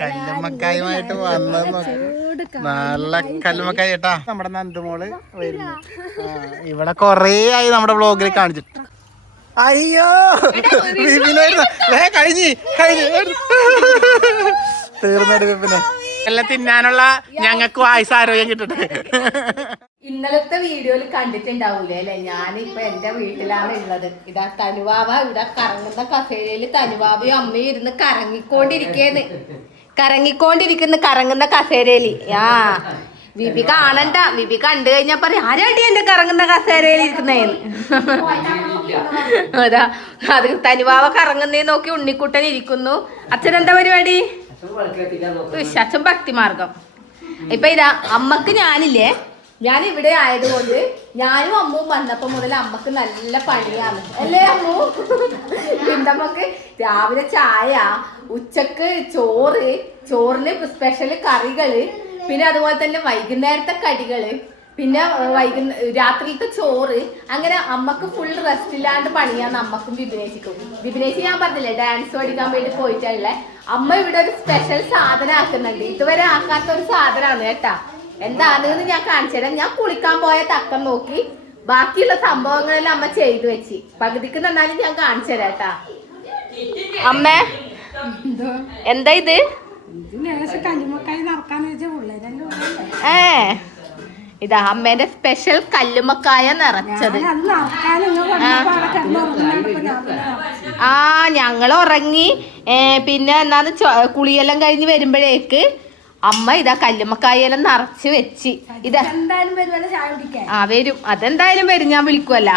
കല്ലുമ്മക്കായുമായിട്ട് വന്നത് നല്ല കല്ലുമ്മക്കായ കേട്ടാ. നമ്മുടെ നന്ദുമോള് വരുന്നു. ഇവിടെ കൊറേ ആയി നമ്മുടെ വ്ളോഗിൽ കാണിച്ചിട്ട്. അയ്യോ കഴിഞ്ഞു തീർന്നൊരു വിപിനെ എല്ലാം തിന്നാനുള്ള ഞങ്ങൾക്ക് ആയുസ് ആരോഗ്യം കിട്ടട്ടെ. ഇന്നലത്തെ വീഡിയോയിൽ കണ്ടിട്ടുണ്ടാവൂലേ അല്ലെ? ഞാനിപ്പൊ എന്റെ വീട്ടിലാണ് ഉള്ളത്. ഇതാ തനുവാവ ഇവിടെ കറങ്ങുന്ന കസേരയില് തനുവാവയും അമ്മയും ഇരുന്ന് കറങ്ങുന്ന കസേരയില്. വിപി കാണണ്ട. വിപി കണ്ടു കഴിഞ്ഞാ പറയും ആരാട്ടി എന്റെ കറങ്ങുന്ന കസേരയിൽ ഇരിക്കുന്നേന്ന്. അതാ അത് തനുവാവ കറങ്ങുന്നേ നോക്കി ഉണ്ണിക്കുട്ടൻ ഇരിക്കുന്നു. അച്ഛനെന്താ പരിപാടി? അച്ഛൻ ഭക്തിമാർഗം. ഇപ്പൊ ഇതാ അമ്മക്ക് ഞാനില്ലേ, ഞാൻ ഇവിടെ ആയതുകൊണ്ട് ഞാനും അമ്മും വന്നപ്പോ മുതൽ അമ്മക്ക് നല്ല പണിയാണ് അല്ലേ അമ്മു? പിന്നെ നമുക്ക് രാവിലെ ചായ, ഉച്ചക്ക് ചോറിന് സ്പെഷ്യൽ കറികള്, പിന്നെ അതുപോലെ തന്നെ വൈകുന്നേരത്തെ കടികള്, പിന്നെ രാത്രിയിലത്തെ ചോറ്, അങ്ങനെ അമ്മക്ക് ഫുൾ റെസ്റ്റ് ഇല്ലാണ്ട് പണിയാന്ന് അമ്മക്കും വിപിനേച്ചിക്കും. വിപിനേച്ചി ഞാൻ പറഞ്ഞില്ലേ ഡാൻസ് പഠിക്കാൻ വേണ്ടി പോയിട്ടുള്ള അമ്മ ഇവിടെ ഒരു സ്പെഷ്യൽ സാധനം ആക്കുന്നുണ്ട്. ഇതുവരെ ആക്കാത്ത ഒരു സാധനമാണ് കേട്ടാ. എന്താണെന്ന് ഞാൻ കാണിച്ചു തരാം. ഞാൻ കുളിക്കാൻ പോയ തക്കം നോക്കി ബാക്കിയുള്ള സംഭവങ്ങളെല്ലാം അമ്മ ചെയ്തു വെച്ച് പകുതിക്ക് നിന്നാലും ഞാൻ കാണിച്ചു തരാം കേട്ടാ. അമ്മ എന്താ ഇത്? ഇതാ അമ്മേന്റെ സ്പെഷ്യൽ കല്ലുമ്മക്കായ നിറച്ചത്. ഞങ്ങൾ ഉറങ്ങി. പിന്നെ എന്നാന്ന് കുളിയെല്ലാം കഴിഞ്ഞ് വരുമ്പോഴേക്ക് അമ്മ ഇതാ കല്ലുമ്മക്കായെല്ലാം നിറച്ച് വെച്ച്. ഇതാ വരും, അതെന്തായാലും വരും. ഞാൻ വിളിക്കുവല്ല.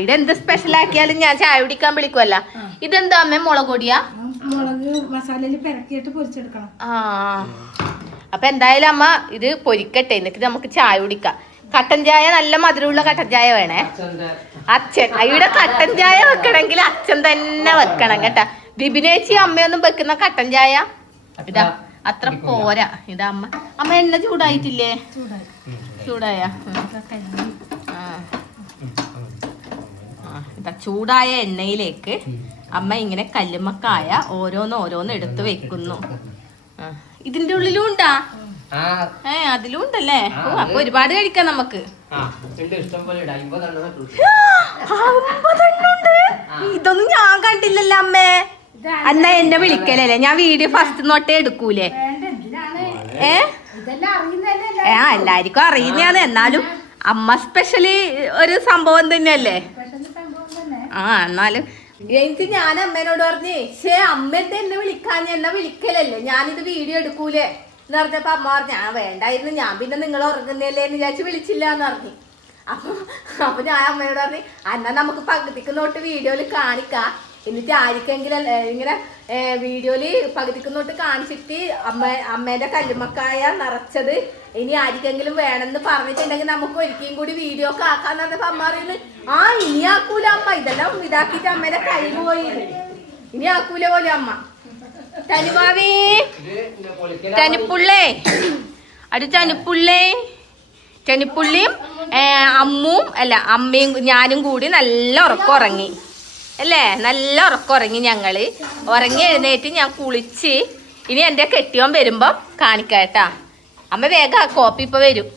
ഇവിടെ എന്ത് സ്പെഷ്യൽ ആക്കിയാലും ഞാൻ ചായ കുടിക്കാൻ വിളിക്കുവല്ല. ഇതെന്താ അമ്മ? മുളക് പൊടിയാ? അപ്പൊ എന്തായാലും അമ്മ ഇത് പൊരിക്കട്ടെ, എന്നിട്ട് നമുക്ക് ചായ കുടിക്കാം. കട്ടൻ ചായ, നല്ല മധുരമുള്ള കട്ടൻ ചായ വേണേ. അച്ഛൻ ഇവിടെ കട്ടൻ ചായ വെക്കണമെങ്കിൽ അച്ഛൻ തന്നെ വെക്കണം കേട്ടാ. ബിബിനേച്ചി അമ്മയൊന്നും വെക്കുന്ന കട്ടൻ ചായ ഇതാ അത്ര പോരാ. ഇതാ അമ്മ എണ്ണ ചൂടായിട്ടില്ലേ? ചൂടായ ഇതാ ചൂടായ എണ്ണയിലേക്ക് അമ്മ ഇങ്ങനെ കല്ലുമ്മക്കായ ഓരോന്ന് എടുത്ത് വെക്കുന്നു. ഇതിന്റെ ഉള്ളിലും ഉണ്ടാ? അതിലും ഉണ്ടല്ലേ. അപ്പൊ ഒരുപാട് കഴിക്കാം നമുക്ക്. ഇതൊന്നും ഞാൻ കണ്ടില്ലല്ലോ അമ്മേ. എന്നാ എന്നെ വിളിക്കലല്ലേ? ഞാൻ വീഡിയോ ഫസ്റ്റ് നോട്ടേ എടുക്കൂലേ? എല്ലാരിക്കും അറിയുന്നതാണ്. എന്നാലും അമ്മ സ്പെഷ്യലി ഒരു സംഭവം തന്നെയല്ലേ. എന്നാലും എനിക്ക് ഞാൻ അമ്മേനോട് പറഞ്ഞേ അമ്മ എന്നെ വിളിക്കാൻ, എന്നെ വിളിക്കലല്ലേ, ഞാനിത് വീഡിയോ എടുക്കൂലേ എന്ന് പറഞ്ഞപ്പോ അമ്മ പറഞ്ഞു വേണ്ടായിരുന്നു, ഞാൻ പിന്നെ നിങ്ങൾ ഉറങ്ങുന്നല്ലേ എന്ന് വിചാരിച്ച് വിളിച്ചില്ല എന്ന് പറഞ്ഞു. അപ്പൊ ഞാൻ അമ്മയോട് പറഞ്ഞു എന്നാ നമുക്ക് പകുതിക്ക് നോട്ട് വീഡിയോയിൽ കാണിക്കാം, എന്നിട്ട് ആർക്കെങ്കിലും ഇങ്ങനെ വീഡിയോയില് പകുതിക്ക് നോട്ട് കാണിച്ചിട്ട് അമ്മേന്റെ കല്ലുമ്മക്കായ നിറച്ചത് ഇനി ആർക്കെങ്കിലും വേണമെന്ന് പറഞ്ഞിട്ടുണ്ടെങ്കിൽ നമുക്ക് ഒരിക്കലും കൂടി വീഡിയോ ഒക്കെ ആക്കാന്ന് പറഞ്ഞപ്പോ അമ്മ പറയുന്നത് ഇനി ആക്കൂല അമ്മ, ഇതെല്ലാം ഇതാക്കിട്ട് അമ്മേന്റെ കഴിവ് പോയി, ഇനി ആക്കൂല പോലെ അമ്മ. തനുവാവേ, തനുപ്പുള്ളേ, തനുപ്പുള്ളിയും അമ്മയും ഞാനും കൂടി നല്ല ഉറങ്ങി അല്ലേ? നല്ല ഉറങ്ങി. ഞങ്ങള് ഉറങ്ങി എഴുന്നേറ്റ് ഞാൻ കുളിച്ച് ഇനി എന്റെ കെട്ടിയോൻ വരുമ്പോ കാണിക്കാട്ടാ. അമ്മ വേഗം കോപ്പി ഇപ്പൊ വരും.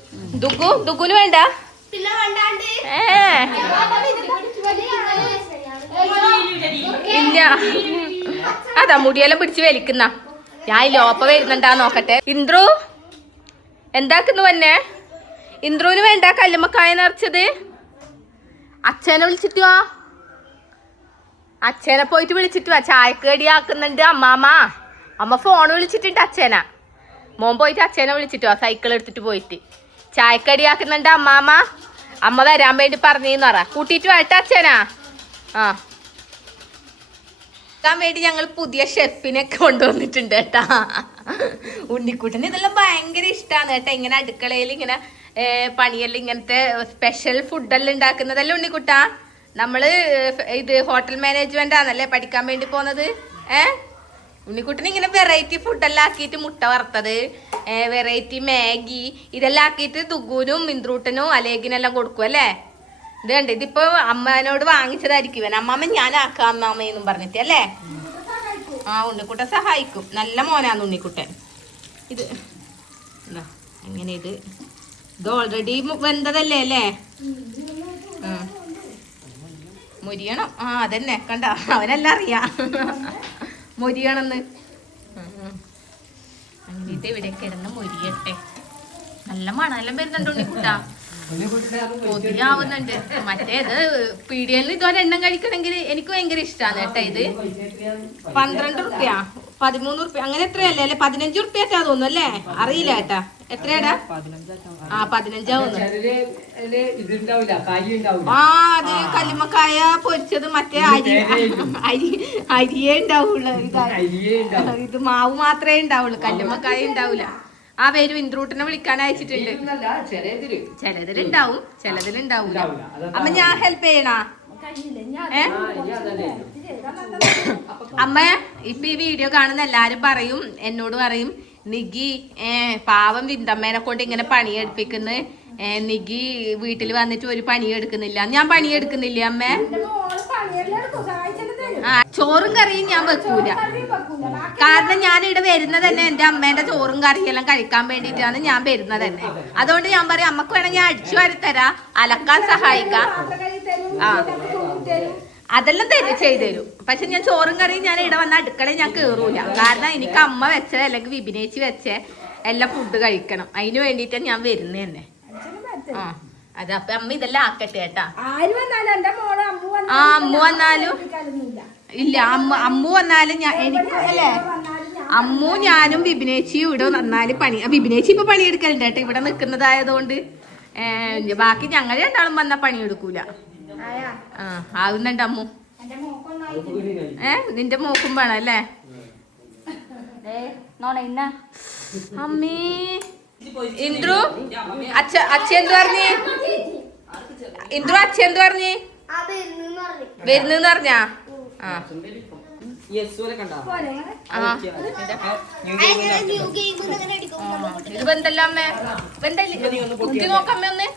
ദുഗുന് വേണ്ട? ഇല്ല, അതാ മുടിയെല്ലാം പിടിച്ച് വലിക്കുന്ന. ഞാൻ ലോപ്പ വരുന്നുണ്ടാ നോക്കട്ടെ. ഇന്ദ്രു എന്താക്കുന്നു വന്നെ? ഇന്ദ്രുവിന് വേണ്ട കല്ലുമ്മക്കായ നിറച്ചത്? അച്ഛനെ വിളിച്ചിട്ട് വാ, അച്ഛനെ പോയിട്ട് വിളിച്ചിട്ട് വാ. ചായക്കടി ആക്കുന്നുണ്ട് അമ്മ ഫോൺ വിളിച്ചിട്ടുണ്ട് അച്ഛനാ. മോൻ പോയിട്ട് അച്ഛനെ വിളിച്ചിട്ട് വാ, സൈക്കിൾ എടുത്തിട്ട് പോയിട്ട്. ചായക്കടി ആക്കുന്നുണ്ട് അമ്മ വരാൻ വേണ്ടി പറഞ്ഞെന്ന് പറ. കൂട്ടിയിട്ട് വാട്ടെ അച്ഛനാ. ക്കാൻ വേണ്ടി ഞങ്ങൾ പുതിയ ഷെഫിനെ കൊണ്ടുവന്നിട്ടുണ്ട് കേട്ടാ. ഉണ്ണിക്കുട്ടന് ഇതെല്ലാം ഭയങ്കര ഇഷ്ടമാണ് കേട്ടാ. ഇങ്ങനെ അടുക്കളയിൽ ഇങ്ങനെ പണിയെല്ലാം ഇങ്ങനത്തെ സ്പെഷ്യൽ ഫുഡെല്ലാം ഉണ്ടാക്കുന്നതല്ലേ ഉണ്ണിക്കുട്ടാ? നമ്മള് ഇത് ഹോട്ടൽ മാനേജ്മെന്റ് ആണല്ലേ പഠിക്കാൻ വേണ്ടി പോകുന്നത്. ഉണ്ണിക്കുട്ടന് ഇങ്ങനെ വെറൈറ്റി ഫുഡെല്ലാം ആക്കിയിട്ട് മുട്ട വറുത്തത്, വെറൈറ്റി മാഗി ഇതെല്ലാം ആക്കിയിട്ട് ദുഗുനും ഇന്ദ്രൂട്ടനും അലേഖിനെല്ലാം കൊടുക്കും അല്ലേ? ഇത് കണ്ട് ഇതിപ്പോ അമ്മനോട് വാങ്ങിച്ചതായിരിക്കും ഇവൻ. അമ്മാമ്മ ഞാൻ ആക്കാം അമ്മാമ്മയെന്നും പറഞ്ഞിട്ട് അല്ലേ? ആ ഉണ്ണിക്കുട്ടൻ സഹായിക്കും. നല്ല മോനാന്ന് ഉണ്ണിക്കുട്ടൻ. ഇത് എന്താ എങ്ങനെ ഇത് ഓൾറെഡി വെന്തതല്ലേ അല്ലേ? മുരിയണം. ആ അതന്നെ കണ്ട, അവനെല്ലാം അറിയാം മുരിയണമെന്ന്. അങ്ങനെ ഇത് ഇവിടെ കിടന്ന് മുരിയട്ടെ. നല്ല മണമെല്ലാം വരുന്നുണ്ട് ഉണ്ണിക്കുട്ടാ, കൊതിയാവുന്നുണ്ട്. മറ്റേത് പീടികയിൽ ഇതുപോലെ എണ്ണം കഴിക്കണമെങ്കിൽ എനിക്ക് ഭയങ്കര ഇഷ്ടമാണ് കേട്ടോ. ഇത് 12 റുപ്യ 13 റുപ്യ അങ്ങനെ എത്രയല്ലേ അല്ലെ? 15 റുപ്യ തോന്നുന്നു അല്ലേ? അറിയില്ല കേട്ടാ എത്രയാടാ. ആ 15 ആവുന്നു. ആ അത് കല്ലുമ്മക്കായ പൊരിച്ചത് മറ്റേ അരിയേ ഉണ്ടാവുള്ളൂ. ഇത് മാവ് മാത്രമേ ഉണ്ടാവുള്ളൂ, കല്ലുമ്മക്കായ ഉണ്ടാവൂല. ആ പേര് ഇന്ദ്രൂട്ടിനെ വിളിക്കാൻ അയച്ചിട്ടുണ്ട്. ചിലതിലുണ്ടാവും ചിലതിലുണ്ടാവൂല. അമ്മ ഞാൻ ഹെൽപ്പ് ചെയ്യണ? അമ്മ ഇപ്പൊ ഈ വീഡിയോ കാണുന്ന എല്ലാരും പറയും, എന്നോട് പറയും, നിഗി പാവം വിന്തമ്മേനെ കൊണ്ട് ഇങ്ങനെ പണിയെടുപ്പിക്കുന്നു, നിഗി വീട്ടിൽ വന്നിട്ട് ഒരു പണിയെടുക്കുന്നില്ല. ഞാൻ പണിയെടുക്കുന്നില്ല അമ്മേ. ആ ചോറും കറിയും ഞാൻ വെക്കൂല. കാരണം ഞാൻ ഇവിടെ വരുന്നത് തന്നെ എന്റെ അമ്മേന്റെ ചോറും കറിയെല്ലാം കഴിക്കാൻ വേണ്ടിയിട്ടാണ് ഞാൻ വരുന്നത് തന്നെ. അതുകൊണ്ട് ഞാൻ പറയും, അമ്മക്ക് വേണമെങ്കിൽ ഞാൻ അടിച്ചു വാരിത്തരാ, അലക്കാൻ സഹായിക്കാം. ആ അതെല്ലാം ചെയ്തു തരും. പക്ഷെ ഞാൻ ചോറും കറിയും ഞാൻ ഇവിടെ വന്ന അടുക്കളയിൽ ഞാൻ കേറൂല. കാരണം എനിക്ക് അമ്മ വെച്ച അല്ലെങ്കിൽ വിഭിനേച്ചി വെച്ച എല്ലാം ഫുഡ് കഴിക്കണം. അതിന് വേണ്ടിയിട്ടാണ് ഞാൻ വരുന്നത് തന്നെ. ആ അത് അപ്പൊ അമ്മ ഇതെല്ലാം ആക്കട്ടെ കേട്ടാ. ആ അമ്മു വന്നാലും ഇല്ല, അമ്മു വന്നാലും ഞാൻ എനിക്ക് അല്ലേ, അമ്മു ഞാനും വിഭിനേച്ചിയും ഇവിടെ വന്നാല് വിഭിനേച്ചി ഇപ്പൊ പണിയെടുക്കലുണ്ട് കേട്ടോ ഇവിടെ നിക്കുന്നതായതുകൊണ്ട്. ബാക്കി ഞങ്ങൾ രണ്ടാളും വന്നാ പണിയെടുക്കൂല. ആ ആവുന്നുണ്ട് അമ്മു. നിന്റെ മോക്കും വേണം അല്ലേ? അമ്മേ ഇന്ദ്രു അച്ഛ എന്ത് പറഞ്ഞേ? ഇന്ദ്രു അച്ഛ എന്ത് പറഞ്ഞേ? വരുന്നെന്ന് പറഞ്ഞാ? ആ ഇത് ബന്ധല്ല അമ്മേ, കുത്തി നോക്കമ്മ ഒന്ന്.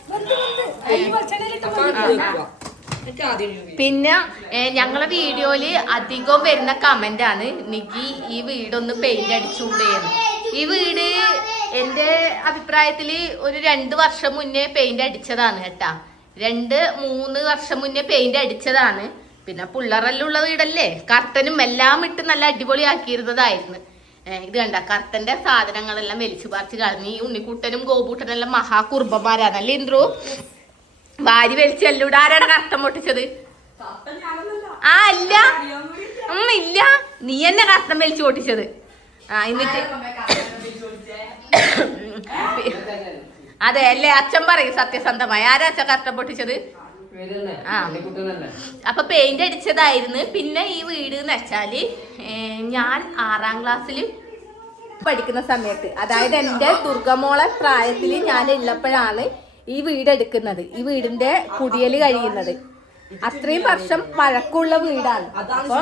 പിന്നെ ഞങ്ങളെ വീഡിയോയില് അധികവും വരുന്ന കമന്റ് ആണ്, നിക്ക് ഈ വീടൊന്ന് പെയിന്റ് അടിച്ചുകൂടെയെന്ന്. ഈ വീട് എന്റെ അഭിപ്രായത്തില് ഒരു 2 വർഷം മുന്നേ പെയിന്റ് അടിച്ചതാണ് കേട്ടാ. 2-3 വർഷം മുന്നേ പെയിന്റ് അടിച്ചതാണ്. പിന്നെ പിള്ളേരെല്ലാം ഉള്ള വീടല്ലേ, കർട്ടനും എല്ലാം ഇട്ട് നല്ല അടിപൊളിയാക്കിയിരുന്നതായിരുന്നു. ഇത് കണ്ട കർട്ടന്റെ സാധനങ്ങളെല്ലാം വലിച്ചു പറിച്ച് കളഞ്ഞ്. ഈ ഉണ്ണിക്കുട്ടനും ഗോപൂട്ടനെല്ലാം മഹാകുർബന്മാരാണല്ലേ ഇന്ദ്രു? വാരി വലിച്ച് എല്ലൂടെ. ആരാണ് കർട്ടൻ പൊട്ടിച്ചത്? ആ അല്ല ഇല്ല, നീ എന്നെ കർട്ടൻ വലിച്ചു പൊട്ടിച്ചത്. ആ എന്നിട്ട് അതെ അല്ലേ, അച്ഛൻ പറയും സത്യസന്ധമായി. ആരാ അച്ഛൻ കർട്ടൻ പൊട്ടിച്ചത്? ആ അപ്പൊ പെയിന്റ് അടിച്ചതായിരുന്നു. പിന്നെ ഈ വീട് എന്ന് വെച്ചാല് ഞാൻ 6ാം ക്ലാസ്സിൽ പഠിക്കുന്ന സമയത്ത്, അതായത് എന്റെ ദുർഗമോളെ പ്രായത്തില് ഞാൻ ഉള്ളപ്പോഴാണ് ഈ വീട് എടുക്കുന്നത്. ഈ വീടിന്റെ കുടിയല് കഴിയുന്നത്. അത്രയും വർഷം പഴക്കമുള്ള വീടാണ്. അപ്പൊ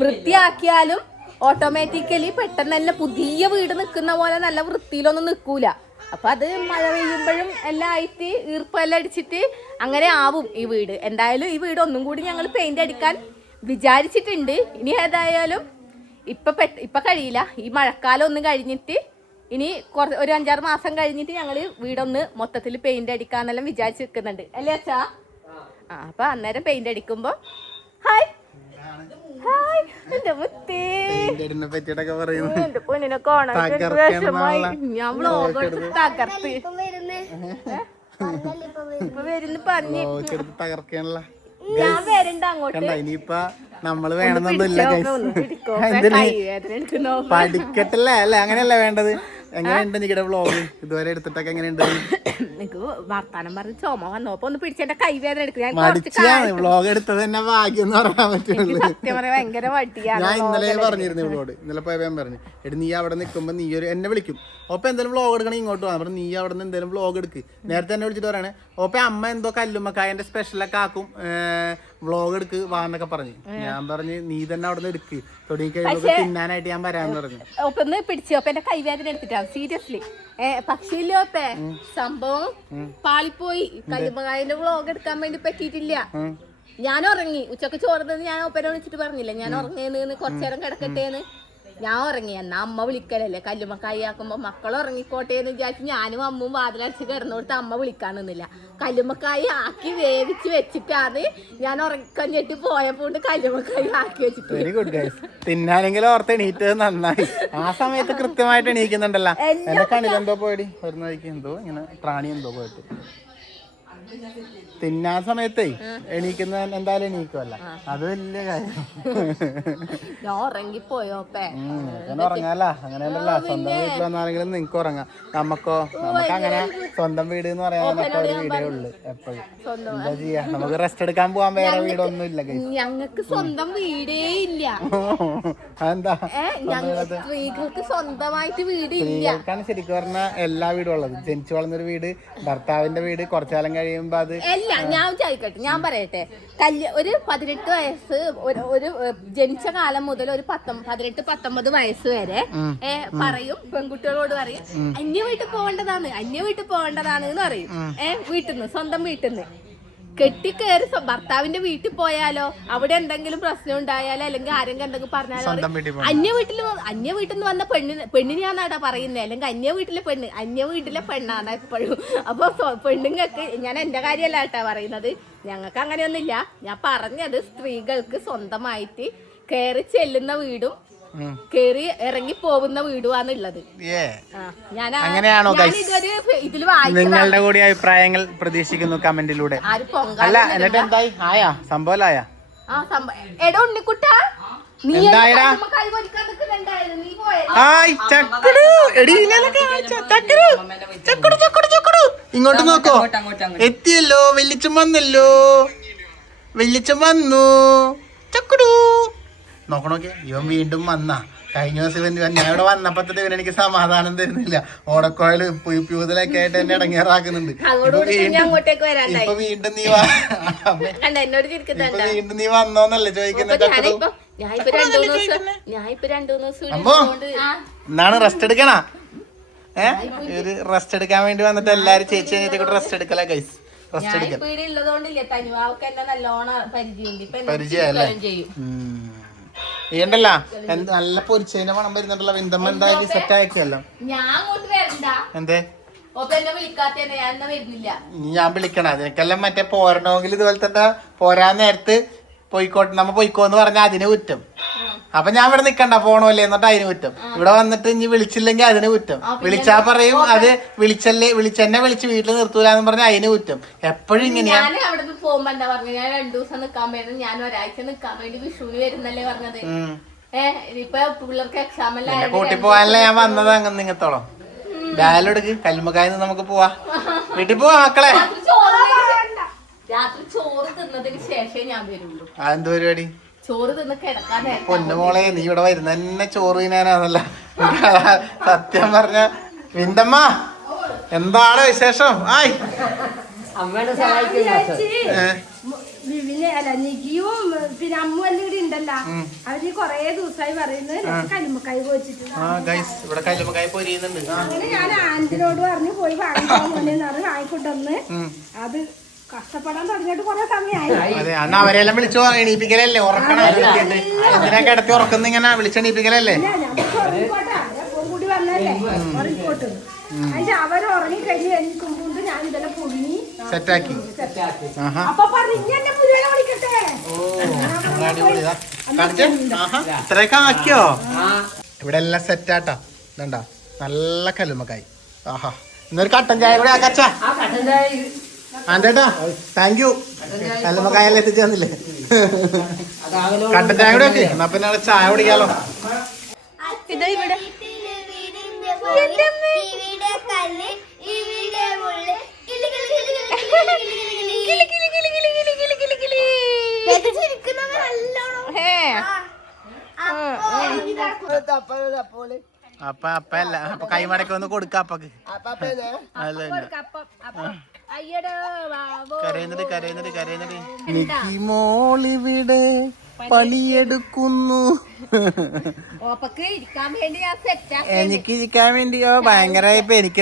വൃത്തിയാക്കിയാലും ഓട്ടോമാറ്റിക്കലി പെട്ടെന്ന് തന്നെ പുതിയ വീട് നിൽക്കുന്ന പോലെ നല്ല വൃത്തിയിലൊന്നും നിൽക്കൂല. അപ്പൊ അത് മഴ പെയ്യുമ്പോഴും എല്ലാം ആയിട്ട് ഈർപ്പെല്ലാം അടിച്ചിട്ട് അങ്ങനെ ആവും ഈ വീട്. എന്തായാലും ഈ വീട് ഒന്നും കൂടി ഞങ്ങൾ പെയിന്റ് അടിക്കാൻ വിചാരിച്ചിട്ടുണ്ട്. ഇനി ഏതായാലും ഇപ്പൊ കഴിയില്ല. ഈ മഴക്കാലം ഒന്ന് കഴിഞ്ഞിട്ട് ഇനി ഒരു 5-6 മാസം കഴിഞ്ഞിട്ട് ഞങ്ങള് വീടൊന്ന് മൊത്തത്തിൽ പെയിന്റ് അടിക്കാന്നെല്ലാം വിചാരിച്ച് നിൽക്കുന്നുണ്ട് അല്ലേ അച്ഛാ? ആ അപ്പൊ അന്നേരം പെയിന്റ് അടിക്കുമ്പോ ഹായ് ഹായ് എന്റെ മുത്തേ, എന്റെ പൊന്നിനെ കാണാൻ വിഷമായി. ഞാൻ വ്ളോഗ് എടുത്ത് തകർത്ത് ഇപ്പൊ വരുന്ന പറഞ്ഞ് ഞാൻ വരണ്ട അങ്ങോട്ട്. ഇനിയിപ്പൊ നമ്മള് വേണമെന്നൊന്നുമില്ല, പഠിക്കട്ടല്ലേ അല്ലേ? അങ്ങനെയല്ലേ വേണ്ടത്. എങ്ങനെയുണ്ട് നിങ്ങളുടെ വ്ളോഗ് ഇതുവരെ എടുത്തിട്ടൊക്കെ? എങ്ങനെയുണ്ട്? നിനക്ക് വർത്താനം പറഞ്ഞ് ചുമ വന്നപ്പോ ഒന്ന് പിടിച്ചെന്റെ കൈ വേദന എടുക്കും. വ്ളോഗ് എടുത്തത് തന്നെ ഭാഗ്യം എന്ന് പറയാൻ പറ്റുള്ളൂ. സത്യം പറയാൻ ഭയങ്കര വട്ടിയാണ്. ഞാൻ ഇന്നലെ പറഞ്ഞിരുന്നു ഇവളോട്, ഇന്നലെ പോയപ്പോ ഞാൻ പറഞ്ഞു, എടി നീ അവിടെ നിൽക്കുമ്പോ നീ എന്നെ വിളിക്കും, ഓപ്പ എന്തെങ്കിലും വ്ളോഗ് എടുക്കണേ ഇങ്ങോട്ട് വാ. പറഞ്ഞു നീ അവിടെ നിന്ന് എന്തെങ്കിലും വ്ളോഗ് എടുക്ക്. നേരത്തെ എന്നെ വിളിച്ചിട്ട് പറയണേ, ഓപ്പ അമ്മ എന്തോ കല്ലുമ്മക്കായന്റെ സ്പെഷ്യലൊക്കെ ആക്കും, വ്ളോഗ് എടുക്ക് വാന്നൊക്കെ പറഞ്ഞു. ഞാൻ പറഞ്ഞു നീ തന്നെ അവിടെ നിന്ന് എടുക്ക്, തുടങ്ങി കഴിയുമ്പോ തിന്നാനായിട്ട് ഞാൻ വരാന്ന് പറഞ്ഞു. ഒപ്പൊന്ന് പിടിച്ചു. അപ്പൊ എന്റെ കൈവേദന എടുത്തിട്ടാണ് സീരിയസ്ലി. പക്ഷേ ഇല്ലോപ്പേ സംഭവം പാളിപ്പോയി. കല്ലുമ്മക്കായന്റെ വ്ളോഗ് എടുക്കാൻ വേണ്ടി പറ്റിയിട്ടില്ല. ഞാൻ ഉറങ്ങി. ഉച്ചക്ക് ചോറുന്നത് ഞാൻ ഒപ്പനെ വിളിച്ചിട്ട് പറഞ്ഞില്ല ഞാൻ ഉറങ്ങിയെന്ന്, കുറച്ചേരം കിടക്കട്ടേന്ന്. ഞാൻ ഉറങ്ങി. എന്നാ അമ്മ വിളിക്കലല്ലേ, കല്ലുമ്മക്കായി ആക്കുമ്പോ മക്കൾ ഉറങ്ങിക്കോട്ടെ എന്ന് വിചാരിച്ച് ഞാനും അമ്മും വാതിലടച്ച് കിടന്നോടത്ത് അമ്മ വിളിക്കാനൊന്നുമില്ല. കല്ലുമ്മക്കായി ആക്കി വേവിച്ച് വെച്ചിട്ടാണ് ഞാൻ ഉറക്കഞ്ഞിട്ട് പോയപ്പോണ്ട് കല്ലുമ്മക്കായി ആക്കി വെച്ചിട്ട്. Very good guys. തിന്നാനെങ്കിലും ഓർത്ത് എണീറ്റത് നന്നായി. ആ സമയത്ത് കൃത്യമായിട്ട് എണീക്കുന്നുണ്ടല്ലോ. എന്റെ കണ്ണിലെന്തോ പോയടി വരുന്ന വഴിക്ക് എന്തോ ഇങ്ങനെ പ്രാണി എന്തോ പോയിട്ട്. തിന്നാൻ സമയത്തേ എണീക്കുന്ന എന്തായാലും എണീക്കുമല്ല, അത് വലിയ കാര്യം. ഞാൻ ഉറങ്ങിപ്പോയോപ്പേ. ഉറങ്ങാല അങ്ങനെയല്ല. സ്വന്തം വീട്ടിൽ വന്നാണെങ്കിലും നിങ്ങക്ക് ഉറങ്ങാം. നമുക്ക് അങ്ങനെ സ്വന്തം വീട് എന്ന് പറയാൻ ഒരു വീടേ ഉള്ളു എപ്പോഴും. എന്താ ചെയ്യാ, നമുക്ക് റെസ്റ്റ് എടുക്കാൻ പോവാൻ വേറെ വീടൊന്നും ഇല്ല. ഞങ്ങക്ക് സ്വന്തം വീടേ ഇല്ല. എന്താ സ്ത്രീകൾക്ക് സ്വന്തമായിട്ട് വീട് ഇല്ല. സ്ത്രീകൾക്കാണ് ശരിക്കും പറഞ്ഞാൽ എല്ലാ വീടും ഉള്ളത്. ജനിച്ചു വളർന്നൊരു വീട്, ഭർത്താവിന്റെ വീട്, കുറച്ചാലം കഴിയുമ്പോ അത് ഞാൻ ചോദിക്കട്ടെ, ഞാൻ പറയട്ടെ. ഒരു 18 വയസ്സ് ഒരു ജനിച്ച കാലം മുതൽ ഒരു 18-19 വയസ്സ് വരെ പറയും, പെൺകുട്ടികളോട് പറയും അന്യ വീട്ടിൽ പോകേണ്ടതാണ് എന്ന് പറയും. വീട്ടിൽ നിന്ന്, സ്വന്തം വീട്ടിൽ നിന്ന് കെട്ടിക്കേറി ഭർത്താവിന്റെ വീട്ടിൽ പോയാലോ, അവിടെ എന്തെങ്കിലും പ്രശ്നം ഉണ്ടായാലോ, അല്ലെങ്കിൽ ആരെങ്കിലും എന്തെങ്കിലും പറഞ്ഞാലോ, അന്യ വീട്ടിൽ നിന്ന് വന്ന പെണ്ണിനെയാണാടാ പറയുന്നത്, അല്ലെങ്കിൽ അന്യ വീട്ടിലെ പെണ്ണാണ് എപ്പോഴും. അപ്പൊ പെണ്ണുങ്ങൾക്ക്, ഞാൻ എന്റെ കാര്യമല്ല കേട്ടാ പറയുന്നത്, ഞങ്ങൾക്ക് അങ്ങനെയൊന്നുമില്ല. ഞാൻ പറഞ്ഞത് സ്ത്രീകൾക്ക് സ്വന്തമായിട്ട് കയറി ചെല്ലുന്ന വീടും കേറി ഇറങ്ങി പോകുന്ന വീടുവാണുള്ളത്. ഇതിൽ നിങ്ങളുടെ കൂടി അഭിപ്രായങ്ങൾ പ്രതീക്ഷിക്കുന്നു കമന്റിലൂടെ. അല്ല എന്നിട്ട് എന്തായി? ആയാ സംഭവമായ? എടാ ഉണ്ണിക്കുട്ടാ, ഇങ്ങോട്ട് നോക്കോ, എത്തിയല്ലോ, വെല്ലിച്ചം വന്നല്ലോ, വെല്ലിച്ചം വന്നു. ചക്കുടു നോക്കണോക്കെ, ഇവൻ വീണ്ടും വന്നാ. കഴിഞ്ഞ ദിവസം ഞാൻ ഇവിടെ വന്നപ്പത്തെ ഇവൻ എനിക്ക് സമാധാനം തരുന്നില്ല. ഓടക്കോയില് പ്യൂതലൊക്കെ ആയിട്ട് എന്നെ ഇടങ്ങേറാക്കുന്നുണ്ട്. ഇപ്പൊ വീണ്ടും നീ വന്നോന്നല്ലേ ചോദിക്കുന്നത്. എന്നാണ് റെസ്റ്റ് എടുക്കണ? ഒരു റെസ്റ്റ് എടുക്കാൻ വേണ്ടി വന്നിട്ട് എല്ലാരും ചേച്ചി കഴിഞ്ഞിട്ട് റെസ്റ്റ് എടുക്കല ഗൈസ്. റെസ്റ്റ് എടുക്കാൻ പരിചയല്ലേ? ചെയ്യണ്ടല്ല. നല്ല പൊരിച്ചതിന്റെ മണം വരുന്നുണ്ടല്ലോ. വിന്തമ്മ എന്തായാലും സെറ്റ് ആക്കിയല്ലോ. എന്തേ ഞാൻ വിളിക്കണ അതിനൊക്കെല്ലാം മറ്റേ പോരണമെങ്കിൽ ഇതുപോലെ തന്നെ പോരാൻ നേരത്ത് പോയിക്കോട്ടെ, നമ്മ പോയിക്കോന്ന് പറഞ്ഞാൽ അതിന് കുറ്റം. അപ്പൊ ഞാൻ ഇവിടെ നിക്കണ്ട, പോണല്ലേ എന്നിട്ട് അതിന് കുറ്റം. ഇവിടെ വന്നിട്ട് ഇനി വിളിച്ചില്ലെങ്കിൽ അതിന് കുറ്റം. വിളിച്ചാ പറയും അത് വിളിച്ചെന്നെ വിളിച്ച് വീട്ടിൽ നിർത്തൂലെന്ന് പറഞ്ഞാൽ അതിന് കുറ്റം. എപ്പോഴും ഇങ്ങനെയാ. പോകുമ്പോ എന്താ പറഞ്ഞു, ഞാൻ 2 ദിവസം നിക്കാൻ വേണ്ടി, ഞാൻ ഒരാഴ്ച നിക്കാൻ വേണ്ടി വിഷുവിന് വരുന്നല്ലേ പറഞ്ഞത്. ഇപ്പൊ പിള്ളേർക്ക് എക്സാം എല്ലാം കൂട്ടി പോകാനല്ലേ ഞാൻ വന്നത്. അങ്ങനെ നിങ്ങത്തോളം ബാലെടുക്ക്, കല്ലുമ്മക്കായി നമുക്ക് പോവാ, വീട്ടിൽ പോവാ മക്കളെ. രാത്രി ചോറ് തിന്നതിന് ശേഷമേ ഞാൻ വരുള്ളൂ. അതെന്ത് പരിപാടി? ചോറ് തിന്ന് കിടക്കാൻ. പൊന്നുമോളെ, നീ ഇവിടെ വരുന്ന തന്നെ ചോറ് തിന്നാനാണല്ല. സത്യം പറഞ്ഞ വിന്തമ്മ, എന്താണ് വിശേഷം? ആയി അമ്മയുടെ സഹായിക്കും. നികിയും പിന്നെ അമ്മ എല്ലാം ഇവിടെ ഉണ്ടല്ലോ, അവര് കൊറേ ദിവസമായി പറയുന്നത് കല്ലുമ്മക്കായി പോയിച്ചിട്ട്. അങ്ങനെ ഞാൻ ആന്റിനോട് പറഞ്ഞു പോയി വാങ്ങിക്കാൻ പോണെന്ന് പറഞ്ഞ് വാങ്ങിക്കൊണ്ടുവന്ന്. അത് കഷ്ടപ്പെടാൻ തുടങ്ങിയിട്ട് കൊറേ സമയമായി. അതെ, അന്ന് അവരെല്ലാം വിളിച്ചു എണീപ്പിക്കലല്ലേ, ഉറക്കണം. എന്തിനാ കിടത്തി ഉറക്കുന്ന ഇങ്ങനെ വിളിച്ചെണീപ്പിക്കലല്ലേ? കൂടി വന്നല്ലേ ഉറങ്ങിക്കോട്ട്. അതിന്റെ അവർ ഉറങ്ങി കഴിഞ്ഞ് എണീക്കുമ്പോൾ ഞാൻ ഇതെല്ലാം പുഴുങ്ങി സെറ്റാക്കി. അപ്പൊ പറഞ്ഞു എന്നെ പുഴുവനെ വിളിക്കട്ടെ. ഇത്രയൊക്കെ ആക്കിയോ? ഇവിടെ എല്ലാം സെറ്റാട്ടാ. ഇതണ്ടാ നല്ല കല്ലുമ്മക്കായി. ആഹാ, ഇന്നൊരു കട്ടൻ ചായ കൂടെ ആക്കാച്ചാ. ആന്റേട്ടാ താങ്ക് യു. കല്ലുമ്മക്കായെല്ലാം എത്തിച്ചു തന്നില്ലേ? കട്ടൻ ചായ കൂടെ ഒക്കെ എന്നാ പിന്നെ ചായ കുടിക്കാലോ. അപ്പല്ല അപ്പൊ കൈമടക്ക് ഒന്ന് കൊടുക്ക. അപ്പക്ക് മോളിവിടെ പണിയെടുക്കുന്നു. എനിക്ക് ഇരിക്കാൻ വേണ്ടിയോ ഭയങ്കര. ഇപ്പൊ എനിക്ക്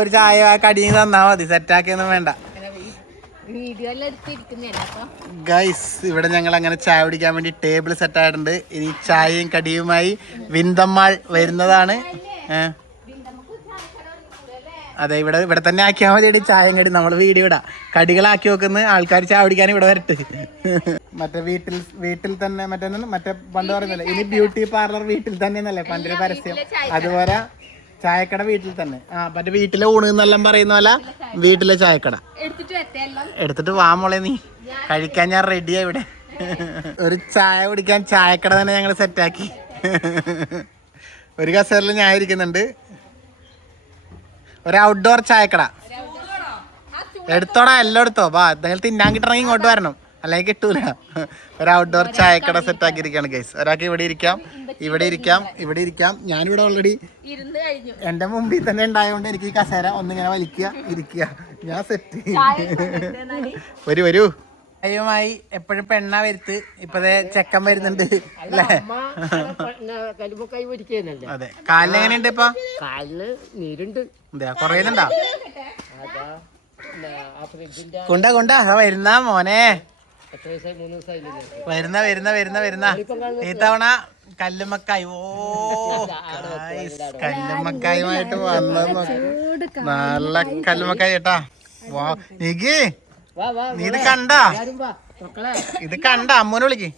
ഒരു ചായ കടിയും തന്നാ മതി, സെറ്റാക്കിയൊന്നും വേണ്ട. വീഡിയോ എല്ലാം എടുത്തിരിക്കുന്നല്ലേ അപ്പൊ ഗൈസ് ഇവിടെ ഞങ്ങൾ അങ്ങനെ ചായ കുടിക്കാൻ വേണ്ടി ടേബിൾ സെറ്റ് ആയിട്ടുണ്ട്. ഇനി ചായയും കടിയുമായി വിന്തമ്മാൾ വരുന്നതാണ്. അതെ, ഇവിടെ തന്നെ ആക്കിയാൽ മതി ചായയും കടി. നമ്മൾ വീഡിയോ ഇടാം, കടികളാക്കി വെക്കുന്ന ആൾക്കാർ ചായ കുടിക്കാൻ ഇവിടെ വരട്ടെ. മറ്റേ വീട്ടിൽ തന്നെ മറ്റേ പണ്ട് പറയുന്നില്ല, ഇനി ബ്യൂട്ടി പാർലർ വീട്ടിൽ തന്നെ എന്നല്ലേ പണ്ടൊരു പരസ്യം. അതുപോലെ ചായക്കട വീട്ടിൽ തന്നെ. മറ്റേ വീട്ടിലെ ഊണ് എന്നെല്ലാം പറയുന്ന പോലെ വീട്ടിലെ ചായക്കട എടുത്തിട്ട് വാ മോളെ, നീ കഴിക്കാൻ ഞാൻ റെഡിയാ. ഇവിടെ ഒരു ചായ കുടിക്കാൻ ചായക്കട തന്നെ ഞങ്ങൾ സെറ്റാക്കി. ഒരു കസേരയിൽ ഞാൻ ഇരിക്കുന്നുണ്ട്. ഒരു ഔട്ട്ഡോർ ചായക്കട എടുത്തോടാ, എല്ലാം എടുത്തോ. വാ, നിങ്ങൾ തിന്നാൻ കിട്ടണമെങ്കിൽ ഇങ്ങോട്ട് വരണം, അല്ലെങ്കിൽ കിട്ടൂല. ഒരു ഔട്ട്ഡോർ ചായക്കട സെറ്റ് ആക്കിയിരിക്കുകയാണ് ഗൈസ്. ഒരാൾക്ക് ഇവിടെ ഇരിക്കാം, ഇവിടെ ഇരിക്കാം, ഇവിടെ ഇരിക്കാം. ഞാനിവിടെ ഓൾറെഡി എന്റെ മുമ്പിൽ തന്നെ ഉണ്ടായതുകൊണ്ട് എനിക്ക് ഈ കസേര ഒന്നിങ്ങനെ വലിക്കുക, ഇരിക്കുക. ഞാൻ സെറ്റ്. വരൂ അയ്യുമായി എപ്പോഴും പെണ്ണ വരുത്ത്. ഇപ്പതേ ചെക്കൻ വരുന്നുണ്ട് അല്ലേ? അതെ. കാലിന് എങ്ങനെയുണ്ട് ഇപ്പൊ? കാലിന് നീരുണ്ട്. കുറയുന്നുണ്ടോ? കൊണ്ട വരുന്ന മോനെ, വരുന്ന ഈ തവണ കല്ലുമ്മക്കായി. കല്ലുമ്മക്കായുമായിട്ട് വന്നത് നല്ല കല്ലുമ്മക്കായി കേട്ടാ. വാ നീക്ക്, നീ ഇത് കണ്ട? ഇത് കണ്ട? അമ്മൂനെ വിളിക്ക്.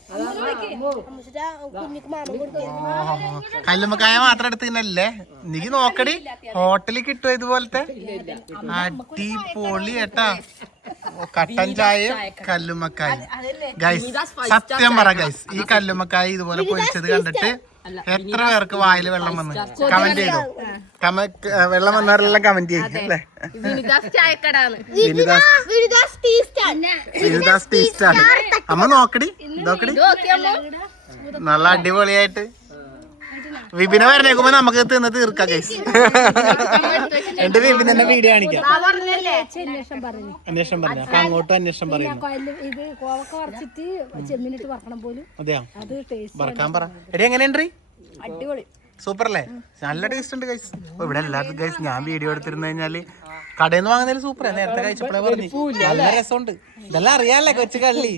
കല്ലുമ്മക്കായ മാത്രം എടുത്തില്ലേ? നീ നോക്കടി, ഹോട്ടലിൽ കിട്ടുമോ ഇതുപോലത്തെ? അടിപൊളി കേട്ടാ. കട്ടൻ ചായയും കല്ലുമ്മക്കായും. ഗൈസ് സത്യം പറ ഗൈസ്, ഈ കല്ലുമ്മക്കായ ഇതുപോലെ പൊരിച്ചത് കണ്ടിട്ട് എത്ര പേർക്ക് വായിൽ വെള്ളം വന്ന് കമന്റ് ചെയ്തു? വെള്ളം വന്നവരെല്ലാം കമന്റ് ചെയ്യും അല്ലേ? അമ്മ നോക്കടി, നല്ല അടിപൊളിയായിട്ട്. വിപിനെ വരണേക്കുമ്പോ നമുക്ക് തിന്ന് തീർക്കാം ഗൈസ്. എന്റെ വിപിൻ എന്നെ വീഡിയോ കാണിക്കാം. അന്വേഷണം പറഞ്ഞു. അപ്പൊ അങ്ങോട്ടും അന്വേഷണം പറയുന്നു. അതെയോ? വറക്കാൻ പറ. എടി എങ്ങനെയുണ്ട്? അടിപൊളി, സൂപ്പർ അല്ലേ? നല്ല ടേസ്റ്റ് ഉണ്ട് ഗൈസ്. ഇവിടെ എല്ലാവർക്കും ഗൈസ് ഞാൻ വീഡിയോ എടുത്തിരുന്നു കഴിഞ്ഞാല് കടയിൽ നിന്ന് വാങ്ങുന്നതിൽ സൂപ്പറാ. നേരത്തെ കഴിച്ചപ്പോഴേ പറഞ്ഞു നല്ല രസമുണ്ട്. ഇതെല്ലാം അറിയാല്ലേ കൊച്ചു കള്ളി.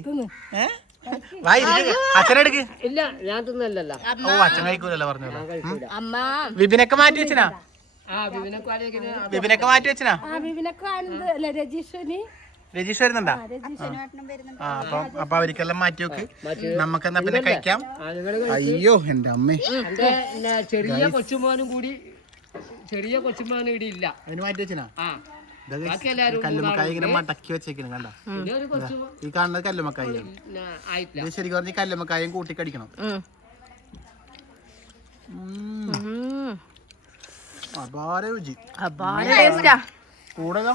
അച്ഛനെടുക്ക്. ഇല്ല, ഞാൻ തിന്നല്ലോ. ഓ, അച്ഛൻ കഴിക്കൂലല്ലോ പറഞ്ഞോളൂ. വിപിനൊക്കെ മാറ്റി വെച്ചിനാ? വിപിനൊക്കെ മാറ്റി വെച്ചിനാ? രജീഷ് വരുന്നുണ്ടാ? അപ്പൊ അവർക്കെല്ലാം മാറ്റി വെക്ക്. നമുക്കെന്നാ പിന്നെ കഴിക്കാം. അയ്യോ എന്റെ അമ്മേ, ചെറിയ കൊച്ചുമോനും ഇവിടെ ഇല്ല. അതിന് മാറ്റി വെച്ചിനാ? കല്ലുമ്മക്കായി ഇങ്ങനെ മടക്കി വെച്ചേക്കണ് കണ്ട. ഈ കാണുന്നത് കല്ലുമ്മക്കായാണ്. ഇത് ശരിക്കും പറഞ്ഞ കല്ലുമ്മക്കായും കൂട്ടി കടിക്കണം. അപാര രുചി. കൂടുതലോ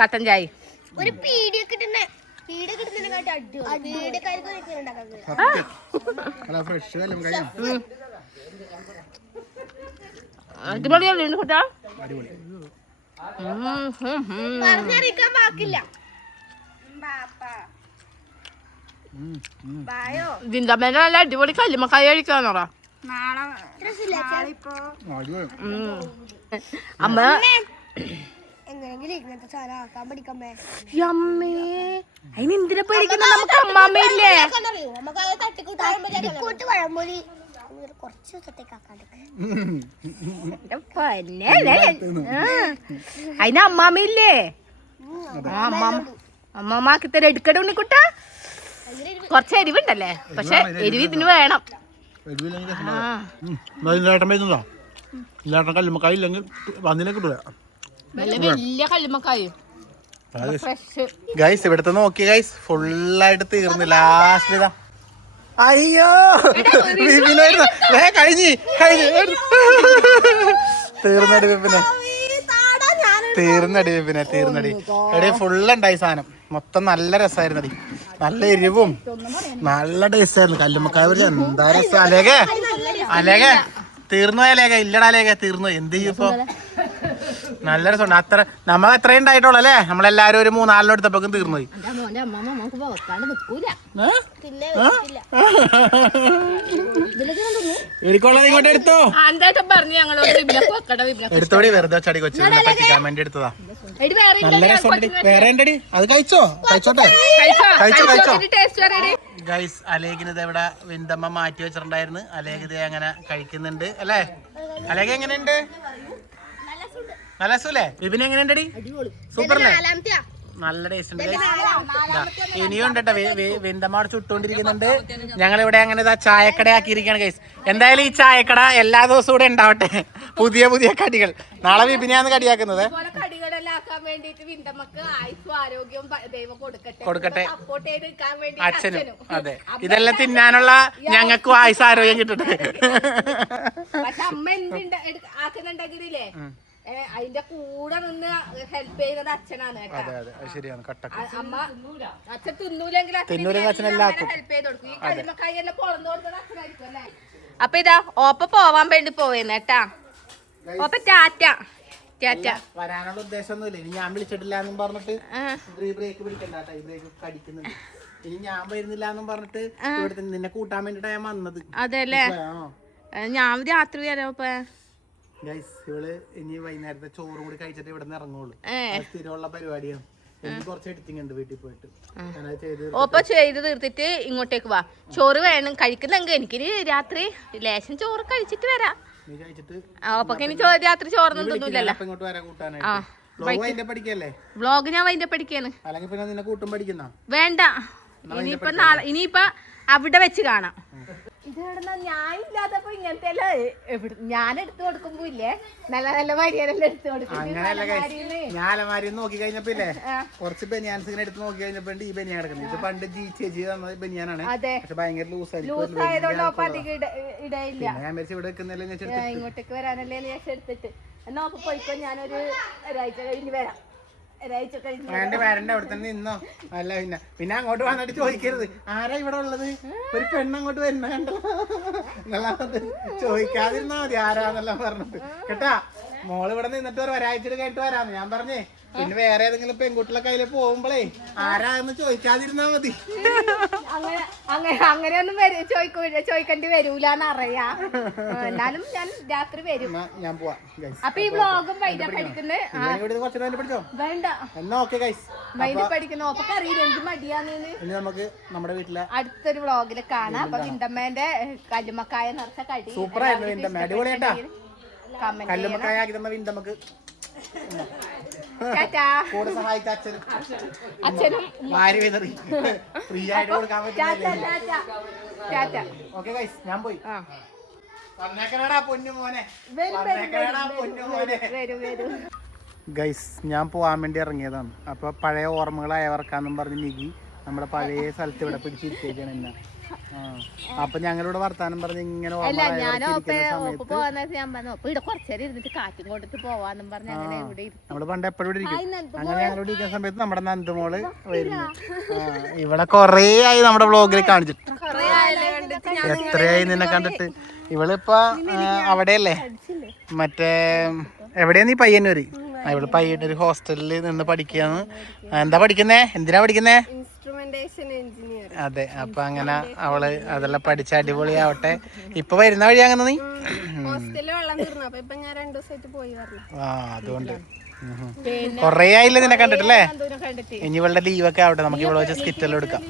കട്ടൻ ചായ. ഒരു ഫ്രഷ് കല്ലുമ്മക്കായ. അടിപൊളിയല്ലേ കുട്ടാ? പറഞ്ഞറിയിക്കാൻ വാക്കില്ല. ഇതിന്റെ നല്ല അടിപൊളി കല്ലുമ്മക്കായ കഴിക്കാന്നറ. അമ്മ അതിനെന്തിനാ പേടിക്കുന്ന? നമുക്ക് അമ്മാമ്മയില്ലേ? അതിന് അമ്മാമ്മയില്ലേ? അമ്മാമ്മക്ക് തരം എടുക്കട ഉണ്ണിക്കുട്ട. കൊറച്ച് എരിവുണ്ടല്ലേ, പക്ഷെ എരിവ് ഇതിന് വേണം. കല്ലുമ്മക്കായ ഇല്ലെങ്കിൽ വന്നിനെ കിട്ടൂല. വലിയ കല്ലുമ്മക്കായും ഗൈസ് ഇവിടുത്തെ നോക്കി ഗൈസ് ഫുള്ളായിട്ട് തീർന്നു. ലാസ്റ്റ് ഇതാ. അയ്യോ വിപിനായിരുന്നു. കഴിഞ്ഞു തീർന്നടി വിപിനെ, തീർന്നടി. എടേ ഫുള്ളുണ്ടായി സാധനം മൊത്തം. നല്ല രസമായിരുന്നടി, നല്ല എരിവും നല്ല ടേസ്റ്റ് ആയിരുന്നു. കല്ലുമ്മക്കായ പൊരിച്ച എന്താ രസം. അലേഖ തീർന്നു. അലേഖ ഇല്ലടാ, അലേഖ തീർന്നു. എന്ത് ചെയ്യും ഇപ്പൊ? നല്ല രസമുണ്ട്. അത്ര നമ്മൾ അത്രയും ഉണ്ടായിട്ടുള്ളൂ അല്ലേ? നമ്മളെല്ലാരും ഒരു 3-4 എടുത്തപ്പോഴും തീർന്നു പോയി. എനിക്കുള്ളത് ഇങ്ങോട്ട് എടുത്തോ. എടുത്തോടി, വെറുതെ ചടി കൊച്ചിനെ പറ്റിക്കാൻ വേണ്ടി എടുത്തതാ. നല്ല രസമുണ്ട്. വേറെ ഉണ്ടടി, അത് കഴിച്ചോ? കഴിച്ചോട്ടെ, കഴിച്ചോ. ഗൈസ്, അലേഖിനത് ഇവിടെ വിന്തമ്മ മാറ്റി വെച്ചിട്ടുണ്ടായിരുന്നു. അലേഖിത് അങ്ങനെ കഴിക്കുന്നുണ്ട് അല്ലേ? അലേഖ എങ്ങനെയുണ്ട്? നല്ല രസമല്ലേ? വിപിന് എങ്ങനെയുണ്ടടി? സൂപ്പർ അല്ലേ? നല്ല ടേസ്റ്റ് ഉണ്ട്. ഇനിയും ഉണ്ട് കേട്ടോ. വിന്തമ്മ ചുട്ടുകൊണ്ടിരിക്കുന്നുണ്ട്. ഞങ്ങളിവിടെ അങ്ങനെ ചായക്കട ആക്കിയിരിക്കുകയാണ് ഗൈസ്. എന്തായാലും ഈ ചായക്കട എല്ലാ ദിവസവും ഇവിടെ ഉണ്ടാവട്ടെ. പുതിയ പുതിയ കടികൾ. നാളെ വിപിനെയാണ് കടിയാക്കുന്നത്. കൊടുക്കട്ടെ അച്ഛനും. അതെ, ഇതെല്ലാം തിന്നാനുള്ള ഞങ്ങൾക്കും ആയുസ് ആരോഗ്യം കിട്ടട്ടെ. അമ്മ എന്ത് ആക്കുന്നുണ്ടെങ്കിലേ അതിന്റെ കൂടെ നിന്ന് ഹെൽപ്പ് ചെയ്യുന്നത് അച്ഛനാണ് കേട്ടോ. അമ്മ അച്ഛൻ തിന്നൂലെങ്കിൽ ഹെൽപ്പ് ചെയ്ത് കൊടുക്കും. ഈ കരിമക്കായെല്ലാം പൊളന്നു കൊടുത്തത് അച്ഛനായിരിക്കും അല്ലേ? അപ്പൊ ഇതാ ഓപ്പ പോവാൻ വേണ്ടി പോവേന്ന് കേട്ടാ. ഓപ്പ ടാറ്റ ടാറ്റ. വരാനുള്ള ഉദ്ദേശമൊന്നുമില്ല. ഇനി ഞാൻ വിളിച്ചിട്ടില്ല എന്നും പറഞ്ഞിട്ട് ബ്രേക്ക് പിടിക്കണ്ട. ബ്രേക്ക് കടിക്കുന്നുണ്ട്. ഇനി ഞാൻ വരുന്നില്ല എന്നും പറഞ്ഞിട്ട് ഇവിടെ നിന്നെ കൂട്ടാൻ വേണ്ടിട്ടാ ഞാൻ വന്നത്. അതെല്ലേ? ഞാൻ രാത്രി വരാം. ഇവള് ഇനി വൈകുന്നേരത്തെ ചോറും കൂടി കഴിച്ചിട്ട് ഇവിടെ നിന്ന് ഇറങ്ങുള്ളൂ. സ്ഥിരമുള്ള പരിപാടിയാണ്. എനിക്ക് കുറച്ച് എഡിറ്റിംഗ് ഉണ്ട് വീട്ടിൽ പോയിട്ട്. ഓപ്പ ചെയ്ത് തീർത്തിട്ട് ഇങ്ങോട്ടേക്ക് വാ. ചോറ് വേണം കഴിക്കുന്നെങ്കിൽ എനിക്ക് രാത്രി ലേശം ചോറ് കഴിച്ചിട്ട് വരാം. നീ കഴിച്ചിട്ട് ഓപ്പൊക്കെ ഇനി രാത്രി ചോറൊന്നും തിന്നൂലല്ലോ. ഇങ്ങോട്ട് വരാൻ കൂട്ടാനായിട്ട് പഠിക്കല്ലേ? വ്ലോഗ് ഞാൻ വൈൻ്റെ പഠിക്കാണ്. അല്ലെങ്കിൽ പിന്നെ നിന്നെ കൂട്ടും പഠിക്കുന്ന വേണ്ട. ഇനിയിപ്പൊ അവിടെ വെച്ച് കാണാം. ഇതെവിടുന്ന ഞാൻ ഇല്ലാത്തപ്പോ ഇങ്ങനത്തെ ഞാൻ എടുത്തു കൊടുക്കുമ്പോ ഇല്ലേ നല്ല നല്ല മര്യാദെല്ലാം എടുത്തു കൊടുക്കും. ഞാൻ അലമാരി നോക്കി കഴിഞ്ഞപ്പോ ഇല്ലേ കുറച്ച് ബനിയാൻസ് ഇങ്ങനെ എടുത്ത് നോക്കി കഴിഞ്ഞപ്പോ ഈ ബനിയാൻ കിടക്കുന്നത്. ഇത് പണ്ട് ചേച്ചി തന്നത് ബനിയാനാണ്. പക്ഷെ ഭയങ്കര ലൂസായതുകൊണ്ട് അധികം ഇടയില്ല. ഞാൻ ഇവിടെ വെക്കുന്നില്ല. ഇങ്ങോട്ടേക്ക് വരാനല്ലേ ഞാൻ എടുത്തിട്ട് എന്നാ അപ്പൊ പോയിക്കോ. ഞാനൊരു ഒരാഴ്ച കഴിഞ്ഞ് വരാം. വരണ്ട, അവിടെ തന്നെ നിന്നോ. അല്ല പിന്നെ അങ്ങോട്ട് വന്നിട്ട് ചോദിക്കരുത് ആരാ ഇവിടെ ഉള്ളത്. ഒരു പെണ്ണങ്ങോട്ട് വരുന്ന കണ്ടോ എന്നുള്ളത് ചോദിക്കാതിരുന്നാ മതി ആരാന്നെല്ലാം പറഞ്ഞിട്ട് കേട്ടാ. മോള് ഇവിടെ നിന്നിട്ട് ഒരാഴ്ച കഴിഞ്ഞിട്ട് വരാന്ന് ഞാൻ പറഞ്ഞേ. പിന്നെ വേറെ ഏതെങ്കിലും പെൺകുട്ടികളെ കയ്യില് പോകുമ്പോഴേ ആരാന്ന് ചോദിക്കാതിരുന്നാ മതി. അങ്ങനെയൊന്നും ചോദിക്കേണ്ടി വരൂലെന്ന് അറിയാ. എന്നാലും ഞാൻ രാത്രി വരും. ഞാൻ പോവാ. അപ്പൊ ഈ വ്ലോഗും വൈദ്യ പഠിക്കുന്നത് വേണ്ട വൈദ്യ പഠിക്കുന്ന ഓപ്പൊക്കെ അറിയില്ല എന്ത് മടിയാന്ന്. നമുക്ക് നമ്മുടെ വീട്ടിലെ അടുത്തൊരു വ്ലോഗില് കാണാം. അപ്പൊ വിന്തമ്മേന്റെ കല്ലുമക്കായ നിറച്ച കടി സൂപ്പറായിരുന്നു. വിന്തമ്മ അടിപൊളിയായിട്ടാ. കല്ലുമക്കായ ആക്കി തന്ന വിന്തമ്മക്ക് കൂടെ സഹായിച്ച അച്ഛനും ഭാര്യ വിതറി ഫ്രീ ആയിട്ട് കൊടുക്കാൻ പറ്റും. ഓക്കെ ഗൈസ്, ഞാൻ പോയി. ഗൈസ്, ഞാൻ പോവാൻ വേണ്ടി ഇറങ്ങിയതാണ്. അപ്പൊ പഴയ ഓർമ്മകൾ അയവർക്കാന്നും പറഞ്ഞ് നികി നമ്മുടെ പഴയ സ്ഥലത്ത് ഇവിടെ പിടിച്ചിരിക്കുകയാണ് എന്നെ. അപ്പൊ ഞങ്ങളിവിടെ വർത്താനം പറഞ്ഞ് ഇങ്ങനെ നമ്മള് പണ്ട് എപ്പോഴും ഇവിടെ ഇരിക്കും. അങ്ങനെ ഞങ്ങളിവിടെ ഇരിക്കുന്ന സമയത്ത് നമ്മുടെ നന്ദുമോള് വരുന്നു. ഇവിടെ കൊറേ ആയി നമ്മുടെ വ്ളോഗിൽ കാണിച്ചിട്ട്. എത്രയായി നിന്നെ കണ്ടിട്ട്. ഇവളിപ്പോ അവിടെയല്ലേ മറ്റേ എവിടെയാ നീ? പയ്യന്നൂര്. ഇവള് പയ്യന്നൂര് ഹോസ്റ്റലിൽ നിന്ന് പഠിക്കാന്ന്. എന്താ പഠിക്കുന്നേ? എന്തിനാ പഠിക്കുന്നേ? അതെ. അപ്പൊ അങ്ങനെ അവള് അതെല്ലാം പഠിച്ച അടിപൊളിയാവട്ടെ. ഇപ്പൊ വരുന്ന വഴി അങ്ങനെ നീ അതുകൊണ്ട് കൊറേ ആയില്ലേ നിന്നെ കണ്ടിട്ടല്ലേ? ഇനി ഇവളുടെ ലീവൊക്കെ ആവട്ടെ, നമുക്ക് ഇവിടെ വെച്ച് സ്കിറ്റെല്ലാം എടുക്കാം.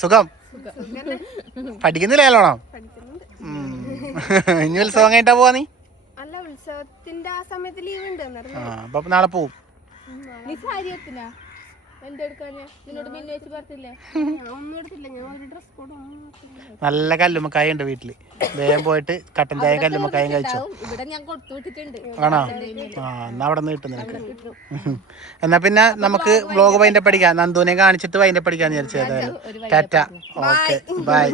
സുഖം പഠിക്കുന്നില്ലല്ലോണോ? ഇനി ഉത്സവം കഴിഞ്ഞിട്ടാ പോവാ നീ? അല്ല, ഉത്സവത്തിന്റെ ആ സമയത്ത് ലീവ് ഉണ്ട്. അപ്പൊ നാളെ പോവും. നല്ല കല്ലുമ്മക്കായ ഉണ്ട് വീട്ടില്. വേഗം പോയിട്ട് കട്ടൻ ചായയും കല്ലുമ്മക്കായും കഴിച്ചോ. ആണോ? എന്നാ അവിടെ നിന്ന് കിട്ടും നിനക്ക്. എന്നാ പിന്നെ നമുക്ക് വ്ലോഗ് വൈൻഡപ്പ് അടിക്കാം. നന്ദുവിനെ കാണിച്ചിട്ട് വൈൻഡപ്പ് അടിക്കാന്ന് വിചാരിച്ചു. ഏതായാലും ടാറ്റ. Okay, by.